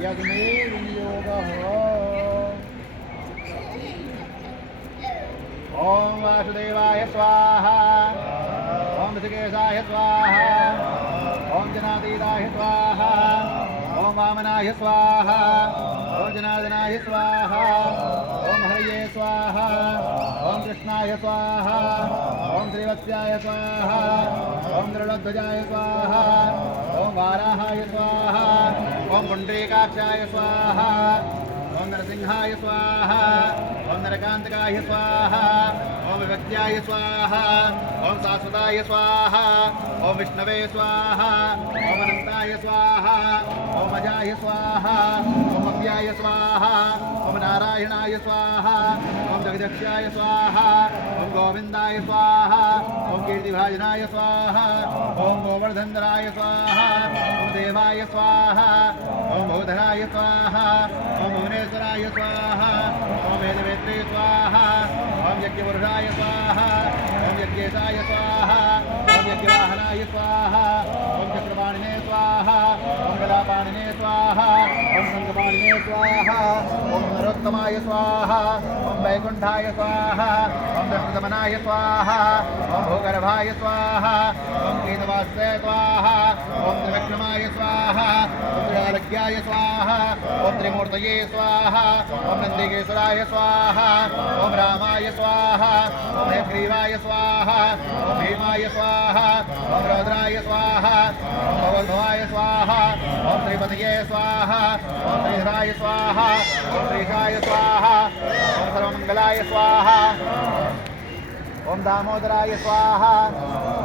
यज्ञे विनियोगः। ओम वासुदेवाय स्वाहा। ओम ऋषिकेशाय स्वाहा। ओम जनार्दनाय स्वाहा। ओम वामनाय स्वाहा। ओम जनार्दनाय स्वाहा। ओम हरये स्वाहा। ओम कृष्णाय स्वाहा। ओम श्रीवत्स्याय स्वाहा। ओम गरुड़ध्वजाय स्वाहा। ओम वाराहाय स्वाहा। ओम पुंडरीकाक्षाय स्वाहा। ओम नरसिंहाय स्वाहा। ओम नरकांतकाय स्वाहा। ओम विभक्त्याय स्वाहा। ओम शाश्वताय स्वाहा। ओम विष्णवे स्वाहा। ओम अनंताय स्वाहा। ओम अजाय स्वाहा। ओम अव्याय स्वाहा। ओम नारायणाय स्वाहा। ओम जगदक्षाय स्वाहा। ओम गोविंदाय स्वाहा। ओम कीर्तिभाजनाय स्वाहा। ओम गोवर्धनराय स्वाहा। ओम देवाय स्वाहा। ओम भूधराय स्वाहा। ओम भुवनेश्वराय स्वाहा। ओम वेदवेत्रे स्वाहा। ओम यज्ञपुरुषाय स्वाहा। ओम यज्ञेशाय स्वाहा। ओम यज्ञवाहनाय स्वाहा। ओम चक्रपाणिने स्वाहा। ओम गदापाणिने स्वाहा। ओम शंखपाणिने स्वाहा। ओम नरोत्तमाय स्वाहा। ओम वैकुंठाय स्वाहा। ओम दशदमनाय स्वाहा। ओम भूगर्भाय स्वाहा। ओम केतवास्ये स्वाहा। ओम त्रिविक्रमाय स्वाहा। ओम त्रिकालज्ञाय स्वाहा। ओम त्रिमूर्तये स्वाहा। ओम नंदिकेश्वराय स्वाहा। ओम रामाय स्वाहा। ओम हयग्रीवाय स्वाहा। ओम भीमाय स्वाहा। ओम रौद्राय स्वाहा। ओम भगवद्भवाय स्वाहा। ओम श्रीपतये स्वाहा। ओम श्रीधराय स्वाहा। ओम श्रीशाय स्वाहा। ओम सर्वमंगलाय स्वाहा। ओम दामोदराय स्वाहा।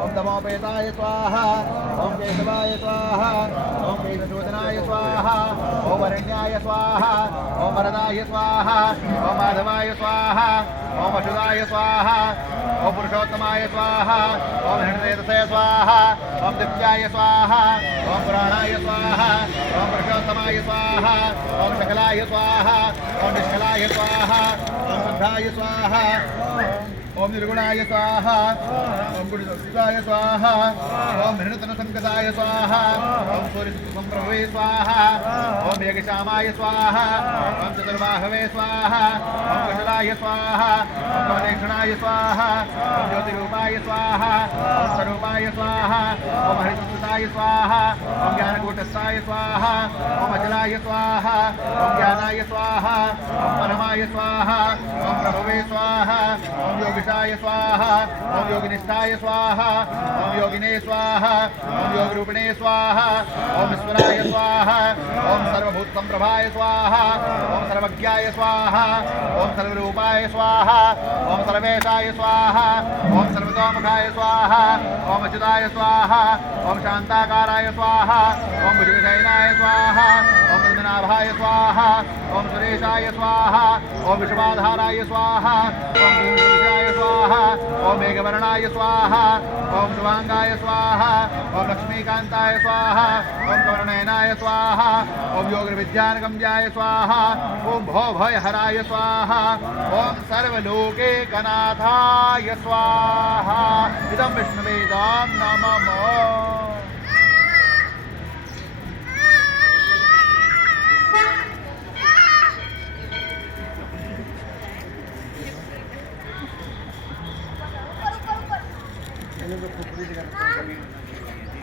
ओम दमोपेताय स्वाहा। ओम केशवाय स्वाहा। ओम केशशोधनाय स्वाहा। ओम वरण्याय स्वाहा। ओम वरदाय स्वाहा। ओम माधवाय स्वाहा। ओम अशुदाय स्वाहा। ओम पुरुषोत्तमाय स्वाहा। ओम हिरण्येतसे स्वाहा। ओम दिव्याय स्वाहा। ओम पुराणाय स्वाहा। ओम पुरुषोत्तमाय स्वाहा। ओम शकलाय स्वाहा। ओम निष्कलाय स्वाहा। ओम शुद्धाय स्वाहा। ओम निर्गुणाय स्वाहा। ओम गुणसंयुक्ताय स्वाहा। ओम हिरण्यतनुसंकताय स्वाहा। ओम सूर्यसंप्रभवे स्वाहा। ओम यज्ञशामाय स्वाहा। ओम चतुर्बाहवे स्वाहा। ओम कुशलाय स्वाहा। ओम कमलेक्षणाय स्वाहा। ओम ज्योतिरूपाय स्वाहा। ओम स्वरूपाय स्वाहा। ओम हरिसंस्कृताय स्वाहा। ओम ज्ञानकूटस्थाय स्वाहा। ओम अचलाय स्वाहा। ओम ज्ञानाय स्वाहा। ओम परमाय स्वाहा। ओम प्रभवे स्वाहा। ओम योगिशाय स्वाहा। ओम योगिनिष्ठाय स्वाहा। ओम योगिने स्वाहा। ओम योगरूपिणे स्वाहा। ओम ईश्वराय स्वाहा। ओम सर्वभूत संप्रभाय स्वाहा। ओम सर्वज्ञाय स्वाहा। ओम सर्वरूपाय स्वाहा। ओम सर्वेशाय स्वाहा। ओम सर्वतोमुखाय स्वाहा। ओम अच्युताय स्वाहा। ओम शांताकाराय स्वाहा। ओम भुजगशयनाय स्वाहा। ओम पद्मनाभाय स्वाहा। ओम सुरेशाय स्वाहा। ओम विश्वाधाराय स्वाहा। ओम भूषाय स्वाहा। ओम मेघवर्णाय स्वाहा। ओम शुभांगाय स्वाहा। ओम लक्ष्मीकांताय स्वाहा। ओम कवर्णनयनाय स्वाहा। ओम योगविद्यानगम्याय स्वाहा। ओम भवभयहराय स्वाहा। ओम सर्वलोकैकनाथाय स्वाहा। इदं विष्णुवेदां नमः।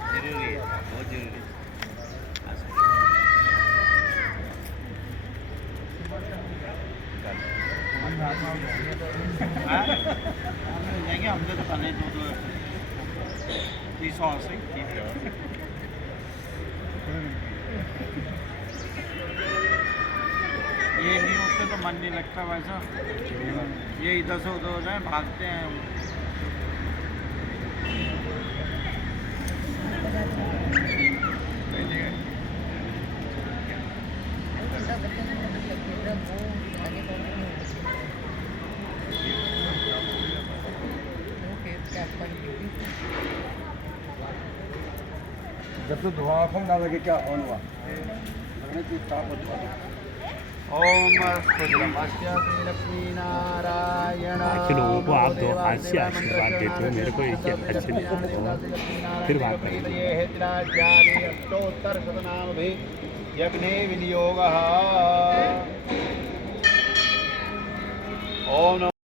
जरूरी है, बहुत जरूरी है। हमने तो पहले दो 300 से ये नहीं होते तो मन नहीं लगता वैसा। ये इधर से उधर हो जाए भागते हैं। जब तो धुआं आँखों में ना लगे क्या ऑन हुआ लगने की ताप होती है। ओम लक्ष्मी नारायण। चलो वो आप दो हाथ से आशीर्वाद देते हो मेरे को, एक अच्छे नहीं आते हो फिर बात करेंगे। अष्टोत्तर शतनाम भी यज्ञे विनियोगः। ओम